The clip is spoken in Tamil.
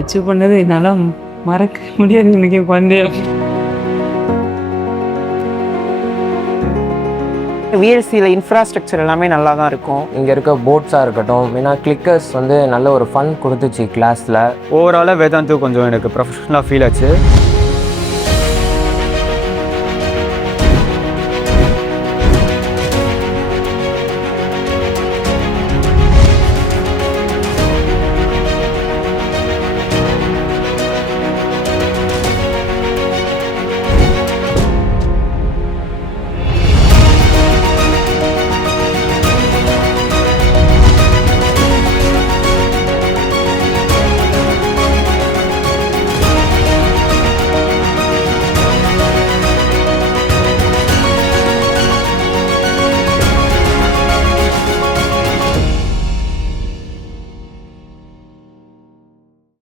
அச்சீவ் பண்ணது என்னால் மறக்க முடியாது. எனக்கு குழந்தைய விஎல்சியில் இன்ஃப்ராஸ்ட்ரக்சர் எல்லாமே நல்லா தான் இருக்கும். இங்கே இருக்க போட்ஸாக இருக்கட்டும், ஏன்னா கிளிக்கர்ஸ் வந்து நல்ல ஒரு ஃபன் கொடுத்துச்சு கிளாஸில். ஓவராலாக வேதாந்து கொஞ்சம் எனக்கு ப்ரொஃபஷனலாக ஃபீல் ஆச்சு.